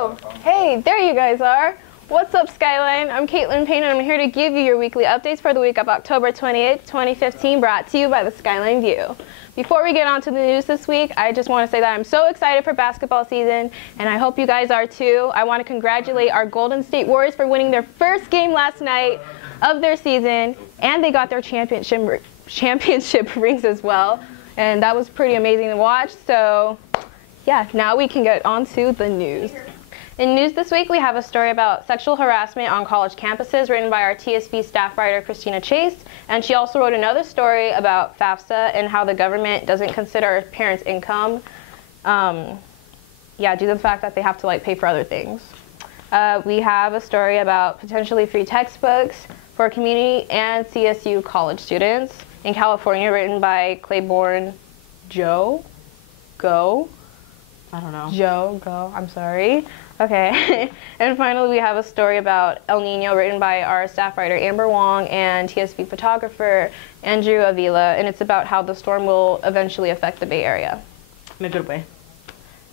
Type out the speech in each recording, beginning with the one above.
Oh, hey, there you guys are. What's up, Skyline? I'm Caitlin Payne, and I'm here to give you your weekly updates for the week of October 28th, 2015, brought to you by the Skyline View. Before we get on to the news this week, I just want to say that I'm so excited for basketball season, and I hope you guys are too. I want to congratulate our Golden State Warriors for winning their first game last night of their season, and they got their championship rings as well, and that was pretty amazing to watch. So yeah, now we can get on to the news. In news this week, we have a story about sexual harassment on college campuses written by our TSV staff writer, Christina Chase. And she also wrote another story about FAFSA and how the government doesn't consider parents' income. Due to the fact that they have to pay for other things. We have a story about potentially free textbooks for community and CSU college students in California, written by Claiborne Joe. I'm sorry. Okay. And finally, we have a story about El Nino written by our staff writer Amber Wong and TSV photographer Andrew Avila, and it's about how the storm will eventually affect the Bay Area. In a good way.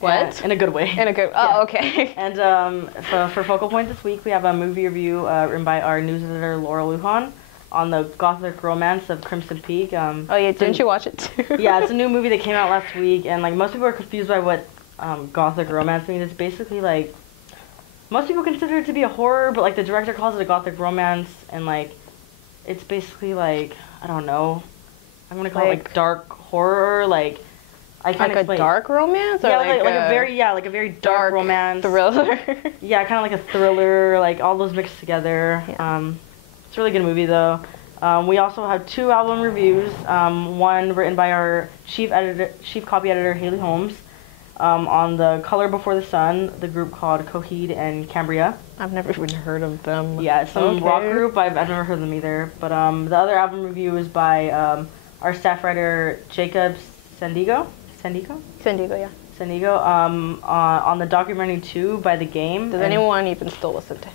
What? In a good way. In a good. Oh, yeah. Okay. And so for Focal Point this week, we have a movie review written by our news editor Laura Lujan on the gothic romance of Crimson Peak. Oh yeah, didn't you watch it too? Yeah, it's a new movie that came out last week, and most people are confused by what gothic romance means. It's basically most people consider it to be a horror, but the director calls it a gothic romance, and it's basically I don't know, I'm gonna call it dark horror. I can't explain. A dark romance, or yeah, a very dark romance thriller. Yeah, kind of like a thriller, all those mixed together. Yeah. It's a really good movie though. We also have 2 album reviews. One written by our chief copy editor Haley Holmes. On the Color Before the Sun, the group called Coheed and Cambria. I've never even heard of them. Yeah, it's some rock group. I've never heard of them either. But the other album review is by our staff writer Jacob Sendigo. Sendigo, yeah. Sendigo. On the documentary 2 by The Game. Does anyone even still listen to it?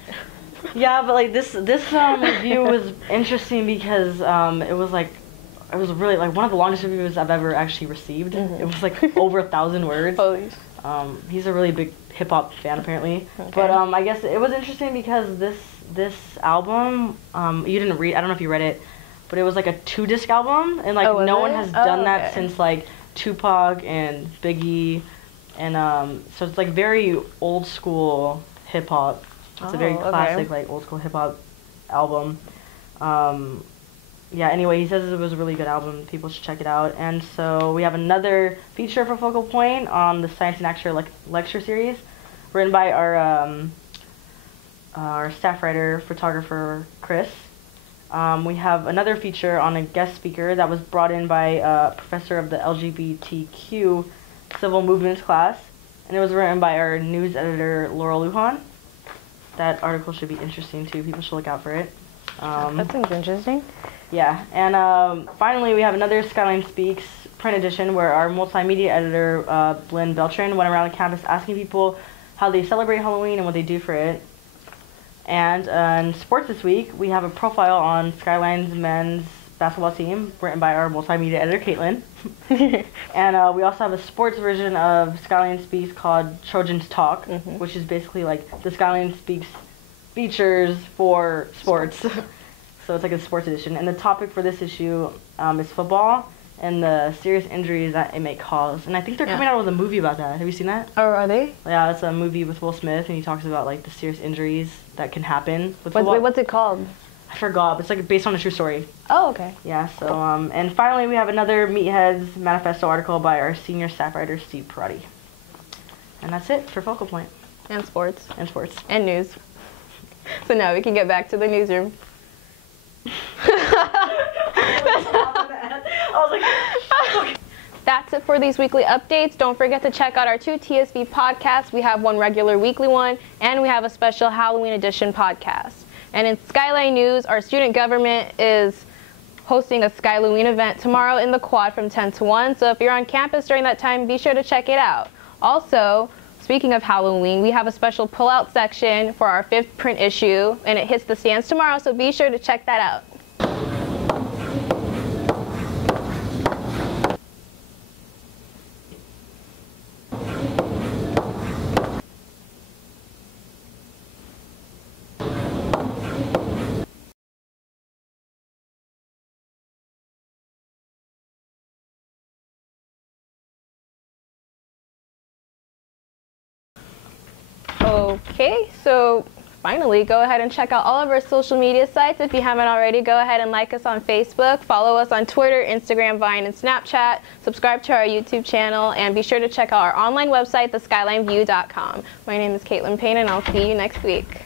Yeah, but this review was interesting because it was really one of the longest reviews I've ever actually received. Mm-hmm. It was over 1,000 words. Holy. He's a really big hip hop fan apparently. Okay. But I guess it was interesting because this album you didn't read. I don't know if you read it, but it was a 2-disc album, and no one has done that since Tupac and Biggie, and so it's very old school hip hop. It's a very classic old school hip hop album. Yeah, anyway, he says it was a really good album. People should check it out. And so we have another feature for Focal Point on the Science and Action lecture series, written by our staff writer, photographer, Chris. We have another feature on a guest speaker that was brought in by a professor of the LGBTQ civil movements class, and it was written by our news editor, Laura Lujan. That article should be interesting too. People should look out for it. That seems interesting. Yeah, and finally we have another Skyline Speaks print edition where our multimedia editor, Blynn Beltran, went around the campus asking people how they celebrate Halloween and what they do for it. And in sports this week, we have a profile on Skyline's men's basketball team written by our multimedia editor, Caitlin. And we also have a sports version of Skyline Speaks called Trojans Talk, which is basically the Skyline Speaks features for sports. So it's a sports edition, and the topic for this issue is football and the serious injuries that it may cause. And I think they're coming out with a movie about that. Have you seen that? Oh, are they? Yeah, it's a movie with Will Smith, and he talks about the serious injuries that can happen with football. What's it called? I forgot, but it's based on a true story. Oh, okay. Yeah, so and finally we have another Meatheads Manifesto article by our senior staff writer Steve Perotti. And that's it for Focal Point. And sports. And sports. And news. So now we can get back to the newsroom. That's it for these weekly updates. Don't forget to check out our 2 TSV podcasts. We have one regular weekly one, and we have a special Halloween edition podcast. And in Skyline News, our student government is hosting a Skyloween event tomorrow in the quad from 10 to 1. So if you're on campus during that time, be sure to check it out. Also, speaking of Halloween, we have a special pull-out section for our 5th print issue, and it hits the stands tomorrow, so be sure to check that out. Okay, so finally, go ahead and check out all of our social media sites. If you haven't already, go ahead and like us on Facebook, follow us on Twitter, Instagram, Vine, and Snapchat, subscribe to our YouTube channel, and be sure to check out our online website, theskylineview.com. My name is Caitlin Payne, and I'll see you next week.